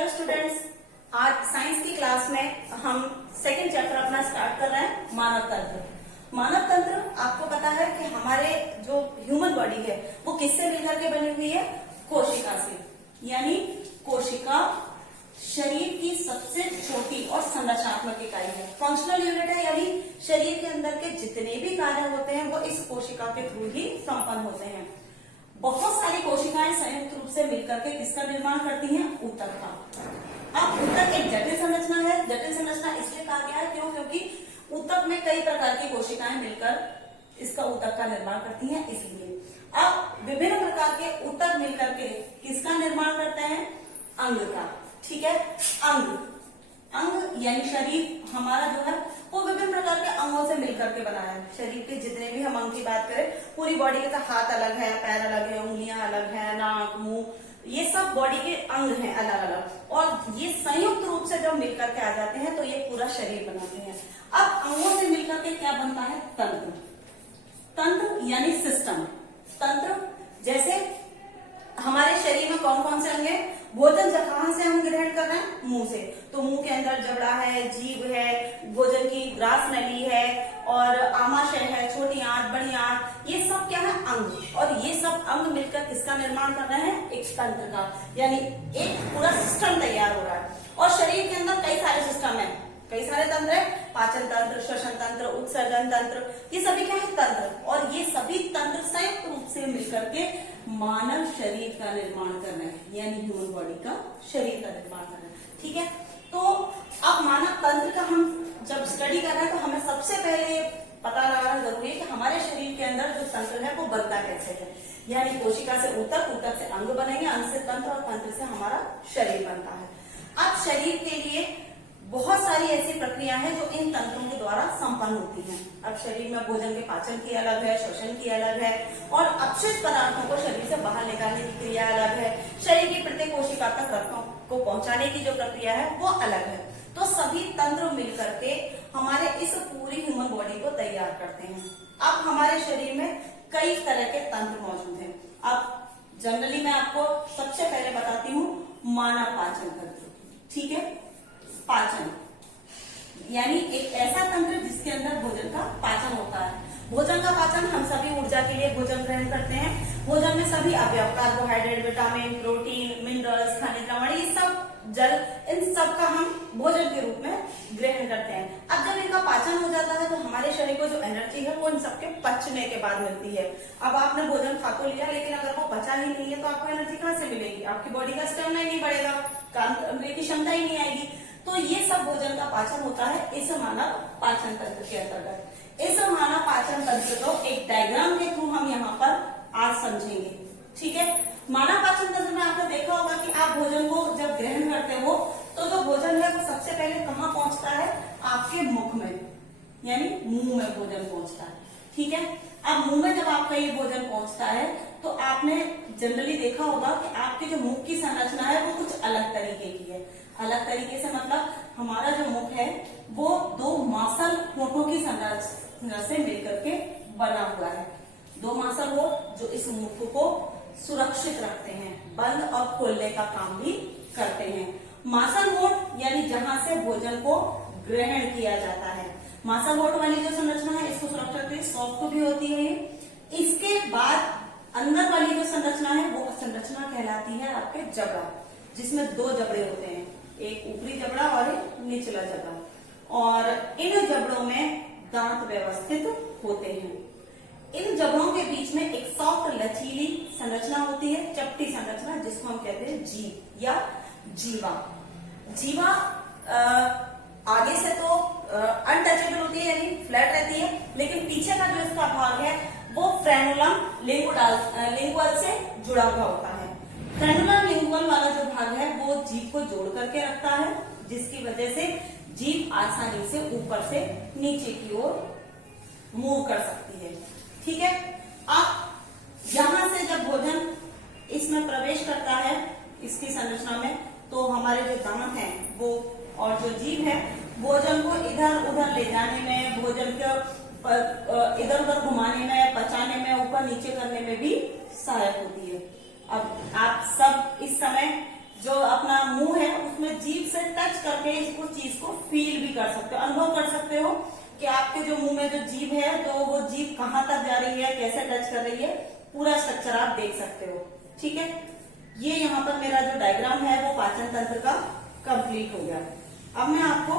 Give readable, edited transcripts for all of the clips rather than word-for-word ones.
Hello students, आज science की class में हम सेकंड चैप्टर अपना स्टार्ट कर रहे हैं, मानव तंत्र। मानव तंत्र आपको पता है कि हमारे जो ह्यूमन बॉडी है वो किससे मिलकर के बनी हुई है? कोशिका से। यानी कोशिका शरीर की सबसे छोटी और संरचनात्मक इकाई है, फंक्शनल यूनिट है। यानी शरीर के अंदर के जितने भी कार्य होते हैं वो इस कोशिका के थ्रू ही संपन्न होते हैं। बहुत सारी कोशिकाएं संयुक्त रूप से मिलकर के किसका निर्माण करती हैं? ऊतक का। अब ऊतक एक जटिल संरचना है। जटिल संरचना इसलिए कहा गया है क्योंकि ऊतक में कई प्रकार की कोशिकाएं मिलकर इसका ऊतक का निर्माण करती हैं, इसलिए। अब विभिन्न प्रकार के ऊतक मिलकर के किसका निर्माण करते हैं? अंग का। ठीक है, अंग यानी शरीर हमारा जो है वो विभिन्न प्रकार के अंगों से मिलकर के बना है। शरीर के जितने भी हम अंग की बात करें, पूरी बॉडी के तो हाथ अलग है, पैर अलग है, उंगलियां अलग है, नाक, मुंह, ये सब बॉडी के अंग हैं अलग अलग, और ये संयुक्त रूप से जब मिलकर के आ जाते हैं तो ये पूरा शरीर बनाते हैं। अब अंगों से मिलकर के क्या बनता है? तंत्र। तंत्र यानी सिस्टम। तंत्र जैसे हमारे शरीर में कौन कौन से अंग है? भोजन कहां से हम ग्रहण कर रहे हैं? मुंह से। तो मुंह के अंदर जबड़ा है, जीभ है, भोजन की ग्रास नली है, और आमाशय है, छोटी आंत, बड़ी आंत, ये सब क्या है? अंग। और ये सब अंग मिलकर किसका निर्माण कर रहे हैं? एक तंत्र का। यानी एक पूरा सिस्टम तैयार हो रहा है। और शरीर के अंदर कई सारे सिस्टम है, कई सारे तंत्र है। पाचन तंत्र, श्वसन तंत्र, उत्सर्जन तंत्र, ये सभी क्या है? तंत्र। और ये सभी तंत्र संयुक्त रूप से मिलकर के मानव शरीर का निर्माण कर रहे हैं, यानी ह्यूमन बॉडी का शरीर का निर्माण कर रहे हैं। ठीक है, तो अब मानव तंत्र का हम जब स्टडी कर रहे हैं तो हमें सबसे पहले पता लगाना जरूरी है कि हमारे शरीर के अंदर जो तंत्र है वो बनता कैसे है। यानी कोशिका से ऊतक, ऊतक से अंग बनेंगे, अंग से तंत्र, और तंत्र से हमारा शरीर बनता है। अब शरीर के लिए बहुत सारी ऐसी प्रक्रिया है जो इन तंत्रों के द्वारा संपन्न होती हैं। अब शरीर में भोजन के पाचन की अलग है, श्वसन की अलग है, और अपशिष्ट पदार्थों को शरीर से बाहर निकालने की क्रिया अलग है। शरीर की प्रत्येक कोशिका तक रक्तों को पहुंचाने की जो प्रक्रिया है वो अलग है। तो सभी तंत्र मिलकर के हमारे इस पूरी ह्यूमन बॉडी को तैयार करते हैं। अब हमारे शरीर में कई तरह के तंत्र मौजूद हैं। अब जनरली मैं आपको सबसे पहले बताती हूँ मानव पाचन तंत्र। ठीक है, पाचन यानी एक ऐसा तंत्र जिसके अंदर भोजन का पाचन होता है। भोजन का पाचन, हम सभी ऊर्जा के लिए भोजन ग्रहण करते हैं। भोजन में सभी अवयव, कार्बोहाइड्रेट, विटामिन, प्रोटीन, मिनरल्स, खनिज लवण, ये सब, जल, इन सब का हम भोजन के रूप में ग्रहण करते हैं। अब जब इनका पाचन हो जाता है तो हमारे शरीर को जो एनर्जी है वो इन सबके पचने के बाद मिलती है। अब आपने भोजन खा तो लिया, लेकिन अगर वो पचा ही नहीं है तो आपको एनर्जी कहाँ से मिलेगी? आपकी बॉडी का स्टेमिना ही नहीं बढ़ेगा, काम करने की क्षमता ही नहीं आएगी। तो ये सब भोजन का पाचन होता है इस मानव पाचन तंत्र के अंतर्गत। इस मानव पाचन तंत्र को एक डायग्राम के थ्रू हम यहाँ पर आज समझेंगे। ठीक है, मानव पाचन तंत्र में आपने देखा होगा कि आप भोजन को जब ग्रहण करते हो तो जो भोजन है वो सबसे पहले कहाँ पहुंचता है? आपके मुख में, यानी मुंह में भोजन पहुंचता है। ठीक है, अब मुंह में जब आपका ये भोजन पहुंचता है तो आपने जनरली देखा होगा कि आपके जो मुख की संरचना है वो कुछ अलग तरीके की है। अलग तरीके से मतलब हमारा जो मुख है वो दो मांसल होठों की संरचना से मिलकर के बना हुआ है। दो मांसल होठ जो इस मुख को सुरक्षित रखते हैं, बंद और खोलने का काम भी करते हैं। मांसल होठ यानी जहां से भोजन को ग्रहण किया जाता है। मांसल होठ वाली जो संरचना है इसको सुरक्षा के लिए सॉफ्ट भी होती है। इसके बाद अंदर वाली जो संरचना है वो संरचना कहलाती है आपके जबड़ा, जिसमें दो जबड़े होते हैं, एक ऊपरी जबड़ा और एक निचला जबड़ा, और इन जबड़ों में दांत व्यवस्थित होते हैं। इन जबड़ों के बीच में एक सॉफ्ट लचीली संरचना होती है, चपटी संरचना, जिसको हम कहते हैं जीभ या जीवा। जीवा आगे से तो अनटचेबल होती है, यानी फ्लैट रहती है, लेकिन पीछे का जो इसका भाग है वो फ्रेनुलम लिंगुअल से जुड़ा हुआ होता है। फ्रेनुलम लिंगुअल वाला जो भाग है वो जीभ को जोड़ करके रखता है, जिसकी वजह से जीभ आसानी से ऊपर से नीचे की ओर मूव कर सकती है। ठीक है, अब यहां से जब भोजन इसमें प्रवेश करता है इसकी संरचना में, तो हमारे जो दांत हैं वो और जो जीभ है भोजन को इधर उधर ले जाने में, भोजन को इधर उधर घुमाने में, पचाने में, ऊपर नीचे करने में भी सहायक होती है। अब आप सब इस समय जो अपना मुंह है जीभ से टच करके इसको चीज को फील भी कर सकते हो, अनुभव कर सकते हो कि आपके जो मुंह में जो जीभ है तो वो जीभ कहाँ तक जा रही है, कैसे टच कर रही है, पूरा स्ट्रक्चर आप देख सकते हो। ठीक है, ये यहाँ पर मेरा जो डायग्राम है वो पाचन तंत्र का कंप्लीट हो गया। अब मैं आपको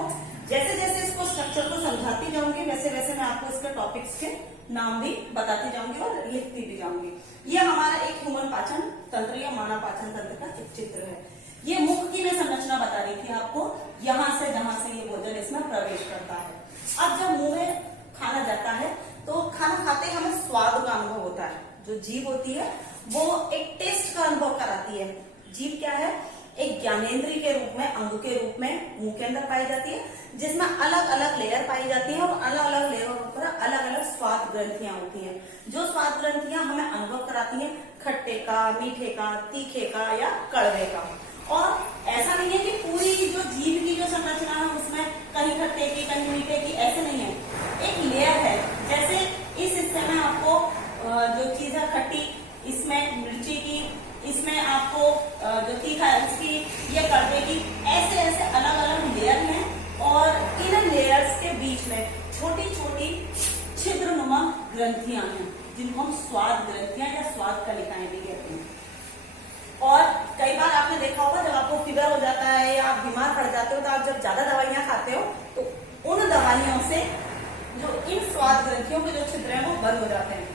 जैसे जैसे इसको स्ट्रक्चर को समझाती जाऊंगी वैसे वैसे मैं आपको इसके टॉपिक्स के नाम भी बताती जाऊंगी और लिखती भी जाऊंगी। ये हमारा एक ह्यूमन पाचन तंत्र या मानव पाचन तंत्र का एक चित्र है। ये मुख की मैं संरचना बता रही थी आपको, यहाँ से जहां से ये भोजन इसमें प्रवेश करता है। अब जब मुंह में खाना जाता है तो खाना खाते ही हमें स्वाद का अनुभव होता है। जो जीभ होती है वो एक टेस्ट का अनुभव कराती है। जीभ क्या है, एक ज्ञानेंद्रिय के रूप में, अंग के रूप में मुंह के अंदर पाई जाती है, जिसमें अलग अलग लेयर पाई जाती है और अलग अलग लेयरों पर अलग अलग स्वाद ग्रंथियां होती हैं। जो स्वाद ग्रंथियां हमें अनुभव कराती हैं खट्टे का, मीठे का, तीखे का या कड़वे का। और ऐसा नहीं है कि पूरी जो जीभ की जो संरचना है उसमें कहीं खट्टे की कहीं मीठे की, ऐसे नहीं है। एक लेयर है, जैसे इस हिस्से में आपको जो चीज है खट्टी, इसमें मिर्ची की, इसमें आपको जो तीखा है उसकी, ये कड़वे की, ऐसे ऐसे अलग अलग लेयर हैं। और इन लेयर्स के बीच में छोटी छोटी छिद्रनुमा ग्रंथियां हैं जिनको हम स्वाद ग्रंथियां या स्वाद कलिकाएं भी कहते हैं। और कई बार आपने देखा होगा जब आपको फीवर हो जाता है या आप बीमार पड़ जाते हो तो आप जब ज्यादा दवाइयां खाते हो तो उन दवाइयों से जो इन स्वाद ग्रंथियों के जो छिद्र हैं वो बंद हो जाते हैं,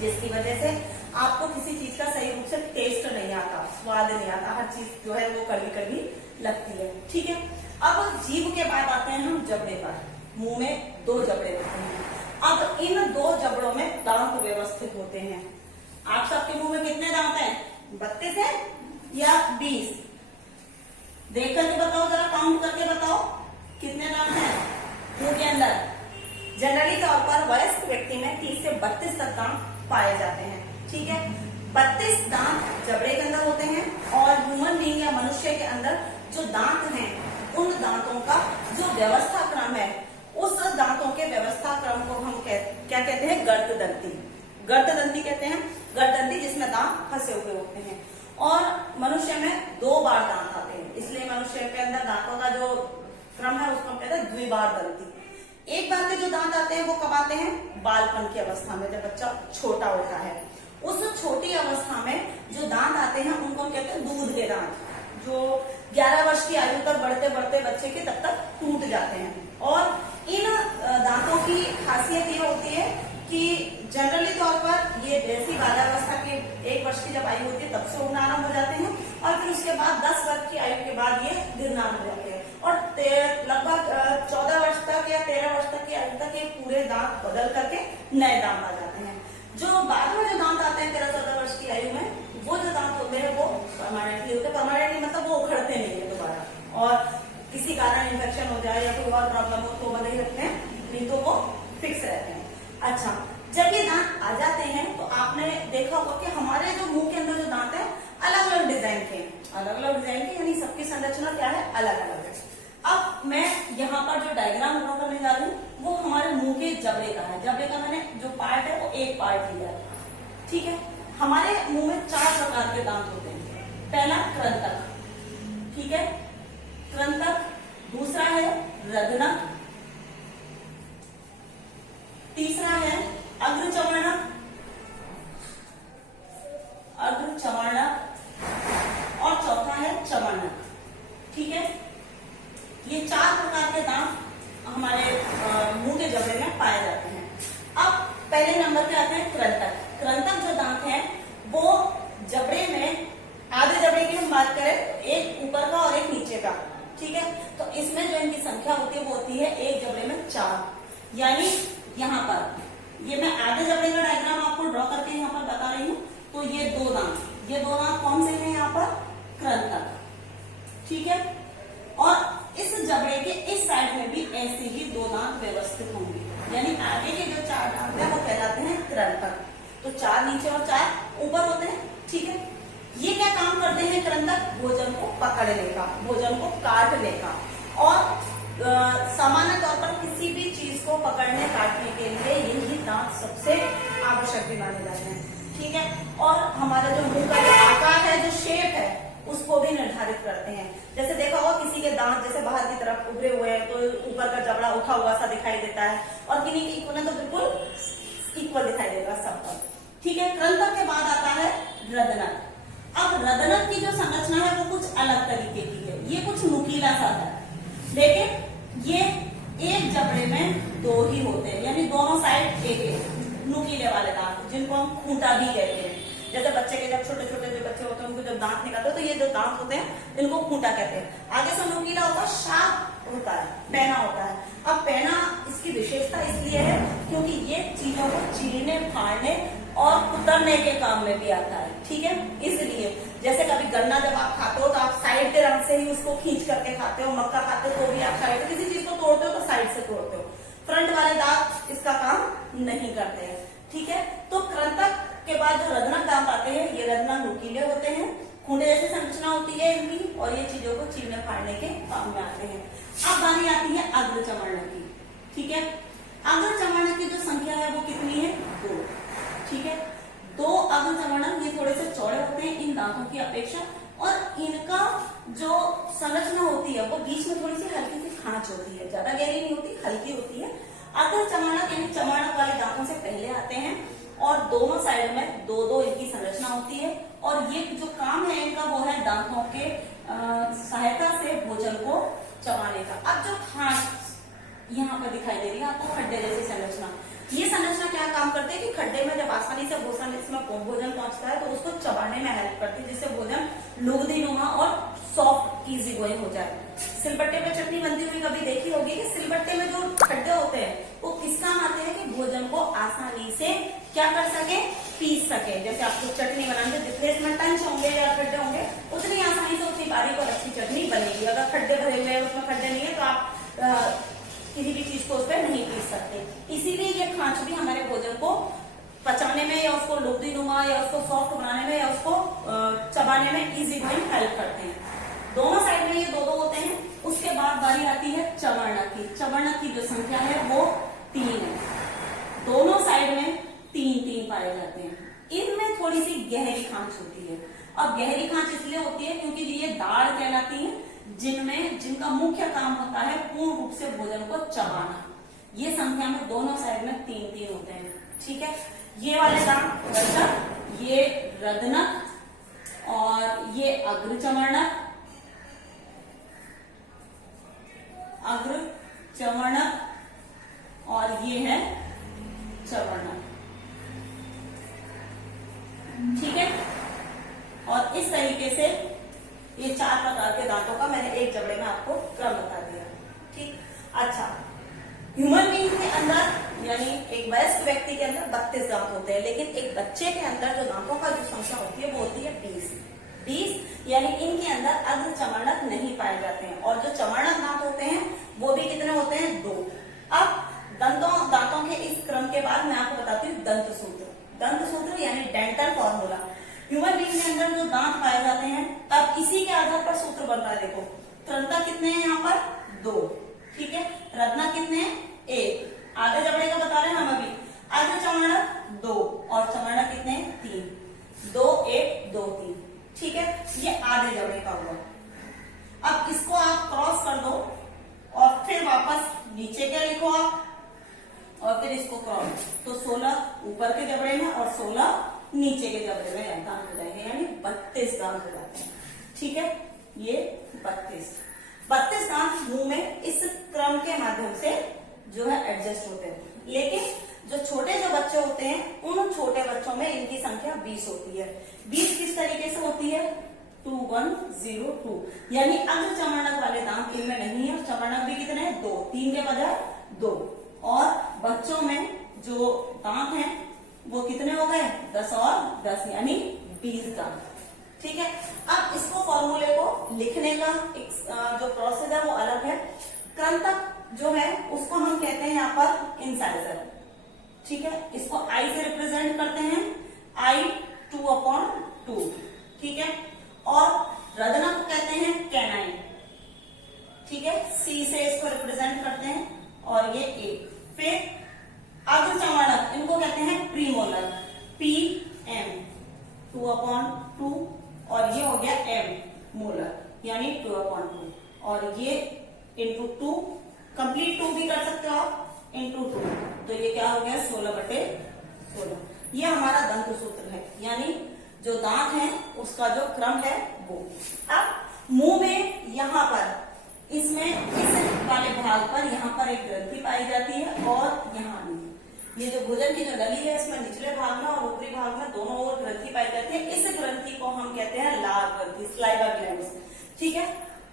जिसकी वजह से आपको किसी चीज का सही रूप से टेस्ट नहीं आता, स्वाद नहीं आता, हर चीज जो है वो कड़वी कड़वी लगती है। ठीक है, अब जीभ के बाद आते हैं हम जबड़े पर। मुंह में 2 जबड़े होते हैं। अब इन 2 जबड़ों में दांत व्यवस्थित होते हैं। आप सबके मुंह में कितने दांत हैं? 32 है या 20? देख करके बताओ, जरा काउंट करके बताओ कितने दांत हैं मुंह के अंदर। जनरली तौर पर वयस्क व्यक्ति में 30 से 32 तक दांत पाए जाते हैं। ठीक है, 32 दांत जबड़े के अंदर होते हैं और ह्यूमन बीइंग या मनुष्य के अंदर जो दांत हैं उन दांतों का जो व्यवस्था क्रम है, उस दांतों के व्यवस्था क्रम को हम क्या कहते हैं? गर्तदंती। गर्तदंती कहते हैं, गर्तदंती जिसमें दांत फंसे हुए होते हैं। और मनुष्य में 2 बार दांत आते हैं, इसलिए मनुष्य के अंदर दांतों का जो क्रम है उसको हम कहते हैं द्विबार दंती। एक बार के जो दांत आते हैं वो कब आते हैं? बालपन की अवस्था में, जब बच्चा छोटा होता है। उस छोटी अवस्था में जो दांत आते हैं उनको हम कहते हैं दूध के दांत, जो 11 वर्ष की आयु तक बढ़ते बढ़ते बच्चे के तब तक टूट जाते हैं। और इन दांतों की खासियत ये होती है कि जनरली तौर पर ये जैसी बाल्यावस्था के 1 वर्ष की जब आयु होती है तब से उगना आरंभ हो जाते हैं और फिर उसके बाद 10 वर्ष की आयु के बाद ये गिरना आरंभ हो जाते हैं। और लगभग 14 वर्ष तक या 13 वर्ष तक की आयु तक ये पूरे दांत बदल करके नए दांत आ जाते हैं। जो बाद में जो दांत आते हैं 13-14 वर्ष की आयु में, वो जो दांत होते हैं वो परमानेंटली होते हैं। परमानेंटली मतलब वो उखड़ते नहीं है दोबारा, और किसी कारण इन्फेक्शन हो जाए या कोई और प्रॉब्लम हो तो बदल रखते हैं, नहीं तो वो फिक्स रहते हैं। अच्छा, जब ये दांत आ जाते हैं तो आपने देखा होगा कि हमारे जो मुंह के अंदर जो दांत है अलग अलग डिजाइन के, यानी सबकी संरचना क्या है? अलग अलग है। अब मैं यहाँ पर जो डायग्राम ड्रॉ करने जा रही हूँ वो हमारे मुंह के जबड़े का है। जबड़े का मैंने जो पार्ट है वो एक पार्ट लिया है। ठीक है, हमारे मुंह में 4 प्रकार के दांत होते हैं। पहला कृंतक, ठीक है, कृंतक। दूसरा है रग्नक, तीसरा है अग्रचवर्णक, और चौथा है चवर्णक। ठीक है, ये 4 प्रकार के दांत हमारे मुंह के जबड़े में पाए जाते हैं। अब पहले नंबर पे आते हैं कृंतक। कृंतक जो दांत है वो जबड़े में, आधे जबड़े की हम बात करें, एक ऊपर का और एक नीचे का। ठीक है, तो इसमें जो इनकी संख्या होती है वो होती है एक जबड़े में 4। यानी यहाँ पर ये मैं आधे जबड़े का डायग्राम आपको ड्रॉ करके यहाँ पर बता रही हूँ। तो ये 2 दांत, कौन से हैं यहाँ पर? कृंतक। ठीक है, और इस जबड़े के इस साइड में भी ऐसे ही 2 दांत व्यवस्थित होंगे, यानी आगे के जो 4 दांत है वो कहलाते हैं कृंतक। तो 4 नीचे और 4 ऊपर होते हैं। ठीक है, ये क्या काम करते हैं कृंतक? भोजन को पकड़ने का, भोजन को काटने का, और सामान्य तौर पर किसी भी चीज को पकड़ने काटने के लिए यही दांत सबसे आवश्यक भी माने जाते हैं। ठीक है, और हमारा जो मुंह का जो आकार है, जो शेप है, उसको भी निर्धारित करते हैं। जैसे देखा होगा दांत जैसे बाहर की तरफ उभरे हुए हैं तो ऊपर का जबड़ा उठा हुआ सा दिखाई देता है, और किन्हीं के इक्वल है तो बिल्कुल इक्वल दिखाई देगा सबका। ठीक है, कृंतक के बाद आता है रदनक। अब रदनक की जो संरचना है वो कुछ अलग तरीके की है, ये कुछ नुकीला सा है, लेकिन ये एक जबड़े में दो ही होते हैं, यानी दोनों साइड एक नुकीले वाले दांत, जिनको हम खूंटा भी कहते हैं। जैसे बच्चे के जब छोटे छोटे जो बच्चे होते हैं उनको जब दांत निकालते हैं तो ये जो दांत होते हैं इनको खूंटा कहते हैं। आगे से नुकीला होता है, शार्प होता है, पैना होता है। अब पैना इसकी विशेषता इसलिए है क्योंकि ये चीजों को चीरने, फाड़ने और कुतरने के काम में भी आता है। ठीक है, इसलिए जैसे कभी गन्ना जब आप खाते हो तो आप साइड के रंग से ही उसको खींच करके खाते हो, मक्का खाते हो तो भी आप साइड से, किसी चीज को तोड़ते हो तो साइड से तोड़ते हो, फ्रंट वाले दांत इसका काम नहीं करते हैं। ठीक है, तो कृंतक के बाद जो रदनक दांत आते हैं, ये रदनक नुकीले होते हैं, खूंटे जैसी संरचना होती है इनकी, और ये चीजों को चीरने फाड़ने के काम में आते हैं। अब बारी आती है अग्रचमर्णक की। ठीक है, अग्रचमर्णक की जो संख्या है वो कितनी है? 2। ठीक है, 2 अग्रचमर्णक, ये थोड़े से चौड़े होते हैं इन दांतों की अपेक्षा, और इनका जो संरचना होती है वो बीच में थोड़ी सी हल्की सी खांच होती है, ज्यादा गहरी नहीं होती, हल्की होती है। अग्रचमर्णक यानी चमर्णक वाले दांतों से पहले आते हैं, और दोनों साइड में 2-2 इनकी संरचना होती है, और ये जो काम है इनका वो है दांतों के सहायता से भोजन को चबाने का। अब जो खांच यहाँ पर दिखाई दे रही है आपको, खड्डे जैसी संरचना, ये संरचना क्या काम करती है कि खड्डे में जब आसानी से भोजन पहुंचता है तो उसको चबाने में हेल्प करती है, जिससे भोजन लुगदीनुमा और सॉफ्ट इजी गोइंग हो जाए। सिलबट्टे पे चटनी बनती हुई कभी देखी होगी कि सिलबट्टे में जो खड्डे होते हैं वो किस काम आते हैं कि भोजन को आसानी से क्या कर सके, पीस सके। जैसे आपको चटनी बनाने जितने इसमें टंच होंगे या खड्डे होंगे उतनी आसानी से उतनी बारीक और अच्छी चटनी बनेगी। अगर खड्डे भरे हुए हैं उसमें खड्डे नहीं है तो आप किसी भी चीज को उस पर नहीं पीस सकते। इसीलिए ये खांच भी हमारे भोजन को पचाने में या उसको लुगदीनुमा या उसको सॉफ्ट बनाने में या उसको चबाने में इजी गोइंग हेल्प करते हैं। दोनों साइड में ये 2-2 होते हैं। उसके बाद बारी आती है चमर्णक की। चमर्णक की जो संख्या है वो 3 है, दोनों साइड में 3-3 पाए जाते हैं। इनमें थोड़ी सी गहरी खांच होती है। अब गहरी खांच इसलिए होती है क्योंकि ये दाढ़ कहलाती है, जिनका मुख्य काम होता है पूर्ण रूप से भोजन को चबाना। ये संख्या में दोनों साइड में 3-3 होते हैं। ठीक है, ये वाले दांत रदनक, ये रदनक, और ये अग्रचमर्णक, अग्रचमर्णक, और ये है चमर्णक। ठीक है, और इस तरीके से ये 4 प्रकार के दांतों का मैंने एक जबड़े में आपको क्रम बता दिया। ठीक, अच्छा, ह्यूमन बीइंग के अंदर यानी एक वयस्क व्यक्ति के अंदर 32 दांत होते हैं, लेकिन एक बच्चे के अंदर जो दांतों का जो संख्या होती है वो होती है 20। यानी इनके अंदर अग्रचमर्णक नहीं पाए जाते हैं, और जो चमर्णक दांत होते हैं वो भी कितने होते हैं? 2। अब दांतों के इस क्रम के बाद मैं आपको बताती हूँ दंत सूत्र। दंत सूत्र यानी डेंटल फॉर्मूला। ह्यूमन बीइंग के अंदर जो दांत पाए जाते हैं अब इसी के आधार पर सूत्र बनता है। देखो, कृंतक कितने हैं यहाँ पर? 2। ठीक है, रदनक कितने हैं? 1। आगे जबड़े का बता रहे हैं हम अभी। अग्रचमर्णक 2 और चमर्णक कितने हैं? 3। 2, 1, 2, 3। ठीक है, ये आधे जबड़े का हुआ। अब इसको आप क्रॉस कर दो और फिर वापस नीचे क्या लिखो आप, और फिर इसको क्रॉस, तो 16 ऊपर के जबड़े में और 16 नीचे के जबड़े में दांत हो जाएंगे, यानी 32 दांत हो जाते हैं। ठीक है, ये 32 दांत मुंह में इस क्रम के माध्यम से जो है एडजस्ट होते हैं। लेकिन जो छोटे जो बच्चे होते हैं उन छोटे बच्चों में इनकी संख्या 20 होती है। 20 किस तरीके से होती है? 2, 1, 0, 2, यानी अग्रचमर्णक वाले दांत इनमें नहीं है, और चमर्णक भी कितने हैं? 2। 3 के बजाय 2। और बच्चों में जो दांत हैं वो कितने हो गए? 10 और 10, यानी 20 दांत। ठीक है, अब इसको फॉर्मूले को लिखने का एक जो प्रोसेस है वो अलग है। कृंतक जो है उसको हम कहते हैं यहाँ पर इंसाइजर। ठीक है, इसको आई से रिप्रेजेंट करते हैं, I 2/2। ठीक है, और रदनक को कहते हैं कैनाइन। ठीक है, C से इसको रिप्रेजेंट करते हैं, और ये A। फिर अग्रचमर्णक इनको कहते हैं प्रीमोलर, PM 2/2, और ये हो गया M मोलर, यानी 2/2। और ये इंटू 2, कंप्लीट 2 भी कर सकते हो आप, इंटू 2, तो ये क्या हो गया 16/16। ये हमारा दंत सूत्र है, यानी जो दांत है उसका जो क्रम है वो। अब मुंह में यहाँ पर इसमें इस वाले भाग पर यहाँ पर एक ग्रंथि पाई जाती है और यहाँ नहीं। ये जो भोजन की जो नली है इसमें निचले भाग में और ऊपरी भाग में दोनों ओर ग्रंथि पाई जाती है। इस ग्रंथि को हम कहते हैं लार ग्रंथि, सलाइवा ग्लैंड्स। ठीक है,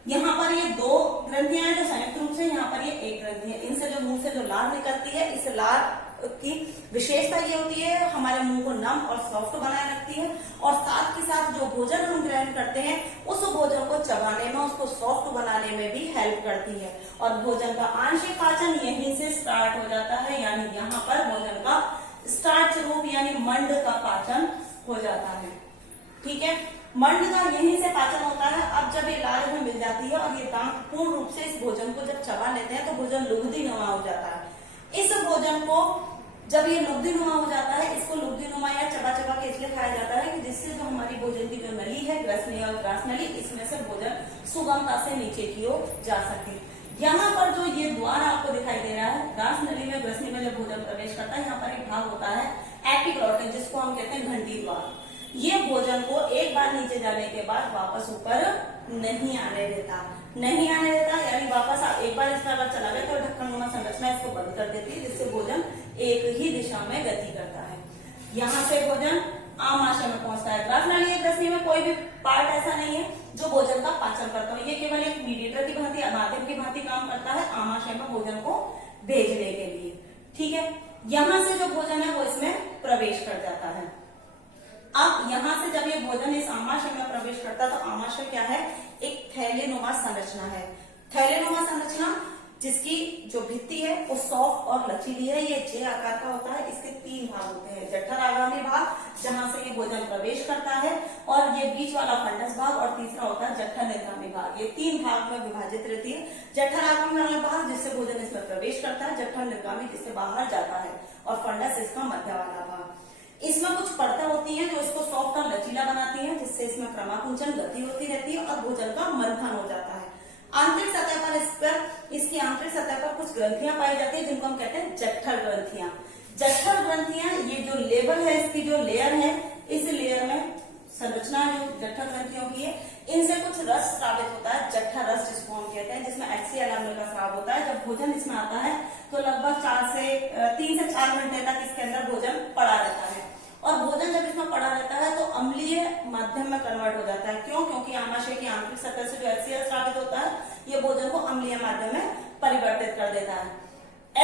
यहाँ पर ये 2 ग्रंथियां हैं जो संयुक्त रूप से, यहाँ पर ये एक ग्रंथि है। इनसे जो मुंह से जो लार निकलती है, इस लार की विशेषता ये होती है हमारे मुंह को नम और सॉफ्ट बनाए रखती है और साथ के साथ जो भोजन हम ग्रहण करते हैं उस भोजन को चबाने में, उसको सॉफ्ट बनाने में भी हेल्प करती है। और भोजन का आंशिक पाचन यहीं से स्टार्ट हो जाता है, यानी यहाँ पर भोजन का स्टार्च रूप यानी मंड का पाचन हो जाता है। ठीक है, मंड का यहीं से पाचन होता है। अब जब ये लार में मिल जाती है और ये दांत पूर्ण रूप से इस भोजन को जब चबा लेते हैं तो भोजन लुगदीनुमा हो जाता है। इस भोजन को जब ये लुगदीनुमा हो जाता है, इसको लुगदीनुमा या चबा चबा के इसलिए खाया जाता है कि जिससे जो हमारी भोजन की जो नली है, ग्रसनी और ग्रास नली, इसमें से भोजन सुगमता से नीचे की ओर जा सके। यहाँ पर जो ये द्वार आपको दिखाई दे रहा है, ग्रास नली में ग्रसनी में जब भोजन प्रवेश करता है, यहाँ पर एक भाग होता है एपिग्लॉटिस, जिसको हम कहते हैं घंटी द्वार। ये भोजन को एक बार नीचे जाने के बाद वापस ऊपर नहीं आने देता, नहीं आने देता, यानी वापस एक बार इसमें अगर चला गया तो ढक्कनुमा संरचना इसको बंद कर देती है, जिससे भोजन एक ही दिशा में गति करता है। यहाँ से भोजन आमाशय में पहुंचता है। ग्रास नली या ग्रसनी में कोई भी पार्ट ऐसा नहीं है जो भोजन का पाचन करता है, ये केवल एक मीडिएटर की भांति, माध्यम की भांति काम करता है आमाशय में भोजन को भेजने के लिए। ठीक है, यहाँ से जो भोजन है वो इसमें प्रवेश कर जाता है। अब यहाँ से जब ये भोजन इस आमाशय में प्रवेश करता है तो आमाशय क्या है, एक थैलेनुमा संरचना है। थैलेनुमा संरचना जिसकी जो भित्ति है वो सॉफ्ट और लचीली है, ये जे आकार का होता है। इसके 3 भाग होते हैं, जठर आगामी भाग जहां से ये भोजन प्रवेश करता है, और ये बीच वाला फंडस भाग, और तीसरा होता है जठर निर्गामी भाग। ये 3 भाग में विभाजित रहती है। जठर आगामी वाला भाग जिससे भोजन इसमें प्रवेश करता है, जठर निर्गामी जिससे बाहर जाता है, और फंडस इसका मध्य वाला भाग। इसमें कुछ परतें होती हैं जो इसको सॉफ्ट और लचीला बनाती हैं, जिससे इसमें क्रमाकुंचन गति होती रहती है और भोजन का मंथन हो जाता है। आंतरिक सतह पर इसकी आंतरिक सतह पर कुछ ग्रंथियां पाई जाती है जिनको हम कहते हैं जठर ग्रंथियां। जठर ग्रंथियां, ये जो लेवल है, इसकी जो लेयर है, इस लेयर में संरचना जो जठर ग्रंथियों की है, इनसे कुछ रस स्रावित होता है, जठर रस जिसको हम कहते हैं, जिसमें HCl अम्ल का स्राव होता है। जब भोजन इसमें आता है तो लगभग 3 से 4 घंटे तक इसके अंदर भोजन पड़ा रहता है, और भोजन जब इसमें पड़ा रहता है तो अम्लीय माध्यम में कन्वर्ट हो जाता है। क्यों? क्योंकि आमाशय की आंतरिक सतह से जो HCl स्रावित होता है, ये भोजन को अम्लीय माध्यम में परिवर्तित कर देता है।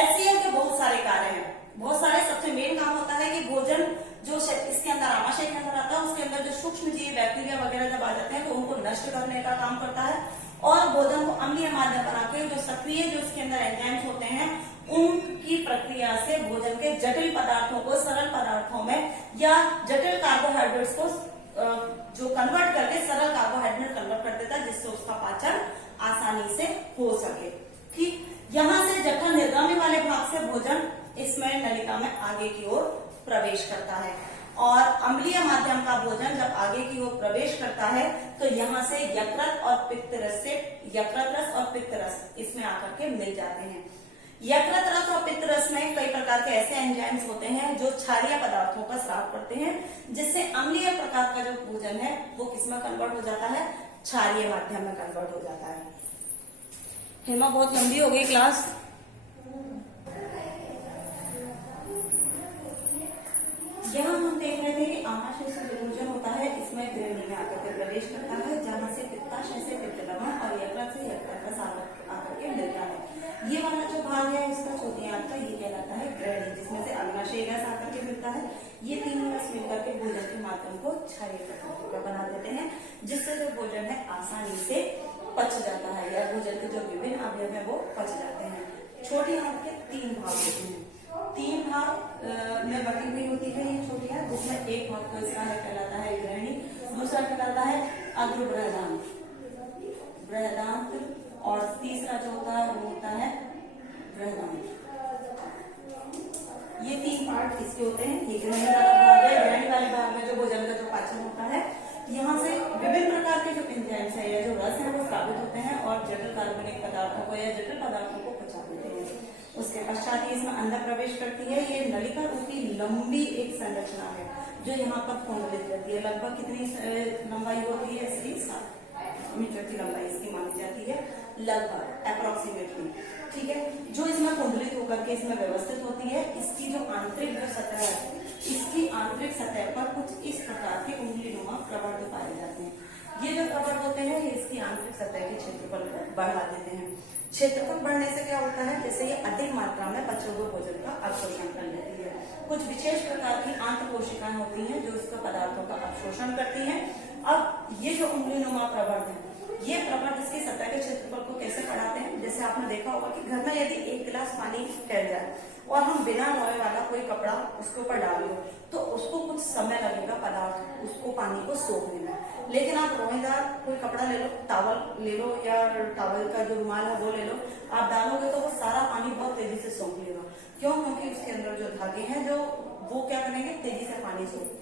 HCl के बहुत सारे कार्य हैं, बहुत सारे। सबसे मेन काम होता है कि भोजन जो इसके अंदर आमाशय के अंदर आता है, उसके अंदर जो सूक्ष्म जीव, बैक्टीरिया वगैरह जब आ जाते हैं तो उनको नष्ट करने का काम करता है, और भोजन को अम्लीय माध्यम बना के जो सक्रिय जो इसके अंदर एंजाइम्स होते हैं, उनकी प्रक्रिया से भोजन के जटिल पदार्थों को सरल पदार्थों में, या जटिल कार्बोहाइड्रेट्स को जो कन्वर्ट करके सरल कार्बोहाइड्रेट कन्वर्ट कर देता है, जिससे उसका पाचन आसानी से हो सके। ठीक, यहाँ से जठर निर्गामी वाले भाग से भोजन इसमें नलिका में आगे की ओर प्रवेश करता है, और अम्लीय माध्यम का भोजन जब आगे की ओर प्रवेश करता है तो यहाँ से यकृत और पित्त रस से, यकृत रस और पित्त रस इसमें आकर के मिल जाते हैं। यकृत रस और पित्त रस में कई प्रकार के ऐसे एंजाइम्स होते हैं जो क्षारीय पदार्थों का स्राव करते हैं, जिससे अम्लीय प्रकार का जो भोजन है वो किसमें कन्वर्ट हो जाता है, क्षारीय माध्यम में कन्वर्ट हो जाता है। हेमा, बहुत लंबी हो गई क्लास। यहाँ हम देख रहे थे कि आमाशय से जो भोजन होता है इसमें ग्रहणी में आकर के प्रवेश करता है, जहाँ से पित्ताशय से पित्त लवण और यकृत से यकृत रस आकर के मिलता है। ये वाला जो भाग है इसका चौथी आंत का, ये कहलाता है ग्रहणी, जिसमें से अग्नाशय रस आकर के मिलता है। ये तीनों रस मिलकर के भोजन के माध्यम को क्षारीय पदार्थों का बना देते हैं, जिससे जो भोजन है आसानी से पच जाता है, या भोजन के जो विभिन्न अवयव है वो पच जाते हैं। छोटी आंत के 3 भाग होते हैं, 3 भाग में बटी हुई होती है ये छोटी आंत, जिसमें एक भाग तो इसका कहलाता है ग्रहणी, दूसरा कहलाता है अग्र बृहदांत, बृहदांत, और तीसरा जो होता है वो होता है बृहदांत। ये 3 पार्ट इसके होते हैं। ये ग्रहणी वाला भाग है, ग्रहणी वाले भाग में जो भोजन का जो पाचन होता है यहाँ से विभिन्न प्रकार के जो एंजाइम्स है या जो रस है वो स्रावित होते हैं और जटिल कार्बनिक पदार्थों को या जटिल पदार्थों को पचा देते हैं। उसके पश्चात ये इसमें अंदर प्रवेश करती है। ये नलिका रूपी लंबी एक संरचना है जो यहाँ पर कुंडलित रहती है। लगभग कितनी लंबाई होती है इसकी? 7 मीटर की लंबाई इसकी मानी जाती है, लगभग अप्रोक्सीमेटली। ठीक है, जो इसमें कुंडलित होकर के इसमें व्यवस्थित होती है। इसकी जो आंतरिक जो सतह है, इसकी आंतरिक सतह पर कुछ इस प्रकार के उंगलीनुमा प्रवर्ध पाए जाते हैं। ये जो प्रवर्ध होते हैं ये इसकी आंतरिक सतह के क्षेत्रफल को बढ़ा देते हैं। क्षेत्रफल बढ़ने से क्या होता है? जैसे ये अधिक मात्रा में पचे हुए भोजन का अवशोषण कर लेती है। कुछ विशेष प्रकार की आंत कोशिकाएं होती हैं जो इसका पदार्थों का अवशोषण करती हैं। अब ये जो उंगलीनुमा प्रवर्ध है, ये प्रवर्ध इसकी सतह के क्षेत्रफल को कैसे बढ़ाते हैं? जैसे आपने देखा होगा कि घर में यदि 1 गिलास पानी फैल जाए और हम बिना लोए वाला कोई कपड़ा उसके ऊपर डाल दो तो उसको कुछ समय लगेगा पदार्थ उसको पानी को सोखने में। लेकिन आप रोएदार कोई कपड़ा ले लो, टॉवल ले लो या टॉवल का जो रुमाल है वो ले लो, आप डालोगे तो वो सारा पानी बहुत तेजी से सोख लेगा। क्यों? क्योंकि उसके अंदर जो धागे हैं जो वो क्या करेंगे? तेजी से पानी सोख।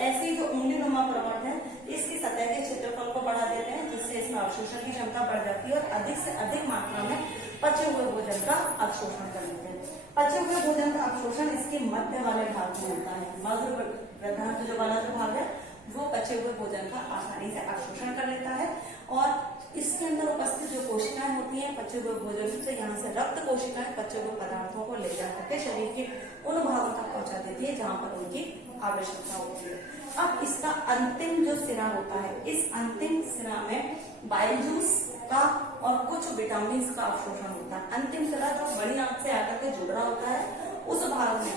ऐसी जो उंगलीनुमा प्रवर्ध है इसकी सतह के क्षेत्रफल को बढ़ा देते हैं जिससे इसमें अवशोषण की क्षमता बढ़ जाती है और अधिक से अधिक मात्रा में पचे हुए भोजन का अवशोषण कर लेते हैं। पचे हुए भोजन का अवशोषण इसके मध्य वाले भाग में होता है। मध्य प्रधान जो वाला जो भाग है वो पचे हुए भोजन का आसानी से अवशोषण कर लेता है और इसके अंदर उपस्थित जो कोशिकाएं होती हैं पचे हुए भोजन से, यहाँ से रक्त कोशिकाएं पचे हुए पदार्थों को ले जाकर के शरीर के उन भागों तक पहुंचा देती है जहां पर उनकी आवश्यकता होती है। अब इसका अंतिम जो सिरा होता है, इस अंतिम सिरा में बाइल जूस का और कुछ विटामिन का अवशोषण होता है। अंतिम सिरा जो बड़ी आंत से आकर के जुड़ रहा होता है उस भाग में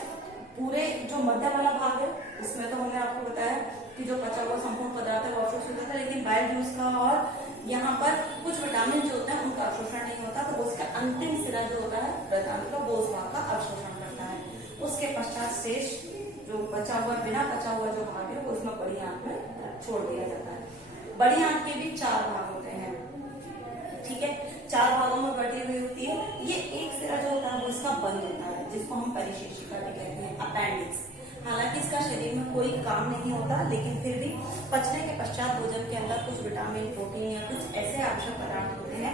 पूरे जो मध्य वाला भाग है उसमें तो हमने आपको बताया कि जो पचा हुआ संपूर्ण पदार्थ है वो अवशोषित होता है, लेकिन बाइल जूस का और यहाँ पर कुछ विटामिन जो होते हैं उनका अवशोषण नहीं होता। तो उसका अंतिम सिरा जो होता है प्रधान का वो उस भाग का अवशोषण करता है। उसके पश्चात शेष जो बचा हुआ बिना पचा हुआ जो भाग है वो उसमें बड़ी आंत में छोड़ दिया जाता है। बड़ी आंत के भी 4 भाग होते हैं। ठीक है, 4 भागों में बटी हुई होती है। ये एक सिरा जो होता है वो इसका बंद होता है जिसको हम परिशेषिका भी कहते हैं, अपेंडिक्स। हालांकि इसका शरीर में कोई काम नहीं होता लेकिन फिर भी पचने के पश्चात भोजन के अंदर कुछ विटामिन, प्रोटीन या कुछ ऐसे आवश्यक पदार्थ होते हैं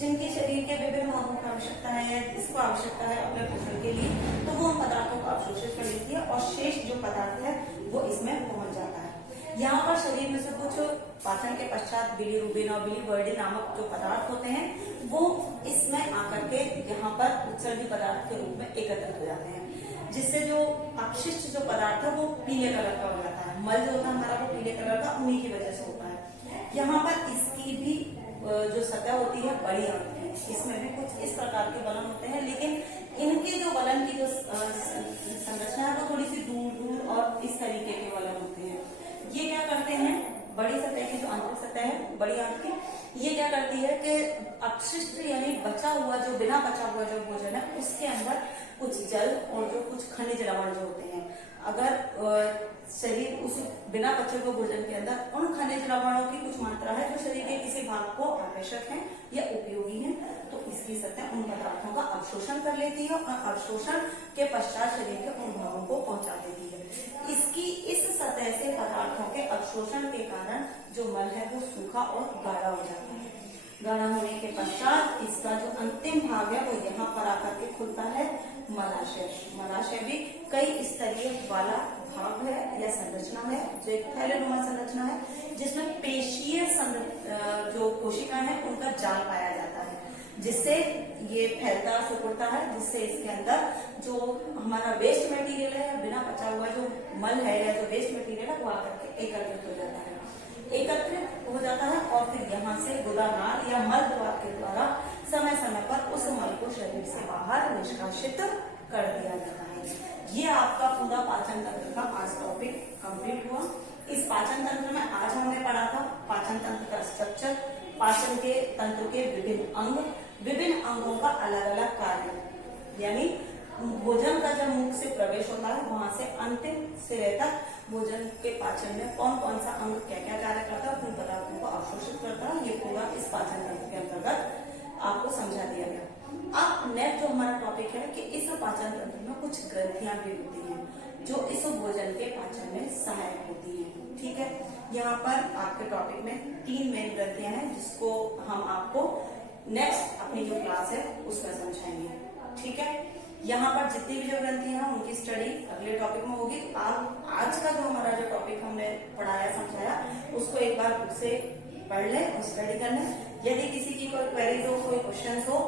जिनकी शरीर के विभिन्न भागों को आवश्यकता है, इसको आवश्यकता है अपने पोषण के लिए, तो वो उन पदार्थों को अवशोषित कर लेती है और शेष जो पदार्थ है वो इसमें पहुंच जाता है। यहाँ पर शरीर में से कुछ पाचन के पश्चात बिलीरुबिन और बिलीवर्डिन नामक जो पदार्थ होते हैं वो इसमें आकर के यहाँ पर उत्सर्गी पदार्थ के रूप में एकत्रित हो जाते हैं, जिससे जो अपशिष्ट जो पदार्थ है वो पीले कलर का हो जाता है। मल जो होता है हमारा वो पीले कलर का उन्हीं की वजह से होता है। यहाँ पर इसकी भी जो सतह होती है बड़ी आंत है, इसमें भी कुछ इस प्रकार के बलन होते हैं, लेकिन इनके जो बलन की जो संरचना है वो थोड़ी सी दूर दूर और इस तरीके के बलन होते हैं। ये क्या करते हैं? बड़ी सतह की जो आंतरिक सतह है बड़ी आंत की, ये क्या करती है कि अपशिष्ट यानी बचा हुआ जो बिना बचा हुआ जो भोजन है उसके अंदर कुछ जल और जो कुछ खनिज लवण जो होते हैं, अगर शरीर उस बिना पचे हुए भोजन के अंदर उन खनिज लवणों की कुछ मात्रा है जो शरीर के किसी भाग को आवश्यक है या उपयोगी है, तो इसकी सतह उन पदार्थों का अवशोषण कर लेती है और अवशोषण के पश्चात शरीर के उन भागों को पहुंचा देती है। इसकी इस सतह से पदार्थों के अवशोषण के कारण जो मल है वो सूखा और गाढ़ा हो जाता है। गाढ़ा होने के पश्चात इसका जो अंतिम भाग है वो यहाँ पर आकर के खुलता है, मलाशय। मलाशय भी कई स्तरीय वाला भाग है या संरचना है जो एक थैलेनुमा संरचना है जिसमें पेशीय जो कोशिकाएं हैं उनका जाल पाया जाता है, जिससे ये फैलता सिकुड़ता है, जिससे इसके अंदर जो हमारा वेस्ट मटेरियल है, बिना पचा हुआ जो मल है या जो वेस्ट मटेरियल है वो आकर के एकत्रित हो जाता है। एकत्रित हो जाता है और फिर यहाँ से गुदानाल या मल द्वार के द्वारा समय समय पर उस मल को शरीर से बाहर निष्कासित कर दिया जाता है। ये आपका पूरा पाचन तंत्र का आज टॉपिक कंप्लीट हुआ। इस पाचन तंत्र में आज हमने पढ़ा था पाचन तंत्र का स्ट्रक्चर, पाचन के तंत्र के विभिन्न अंग, विभिन्न अंगों का अलग अलग कार्य, यानी भोजन का जब मुख से प्रवेश होता है वहां से अंतिम सिरे तक भोजन के पाचन में कौन कौन सा अंग क्या क्या कार्य करता है, उन पदार्थों को अवशोषित करता है, ये पूरा इस पाचन तंत्र के अंतर्गत आपको समझा दिया गया। अब नेक्स्ट जो हमारा टॉपिक है कि इस पाचन तंत्र में कुछ ग्रंथियां भी होती हैं जो इस भोजन के पाचन में सहायक होती है। ठीक है, यहाँ पर आपके टॉपिक में 3 मेन ग्रंथियां हैं जिसको हम आपको नेक्स्ट अपनी जो क्लास है उसमें समझाएंगे। ठीक है, यहाँ पर जितनी भी जो ग्रंथियां हैं उनकी स्टडी अगले टॉपिक में होगी। तो आप आज का जो हमारा जो टॉपिक हमने पढ़ाया समझाया उसको एक बार बुक से पढ़ लें और स्टडी कर लें। यदि किसी की कोई क्वेरीज हो, कोई क्वेश्चन हो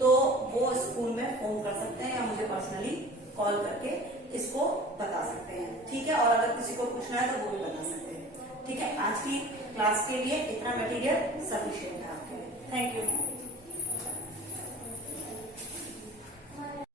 तो वो स्कूल में फोन कर सकते हैं या मुझे पर्सनली कॉल करके इसको बता सकते हैं। ठीक है, और अगर किसी को पूछना है तो वो भी बता सकते हैं। ठीक है, आज की क्लास के लिए इतना मटेरियल सफिशिएंट है आपके लिए। Thank you.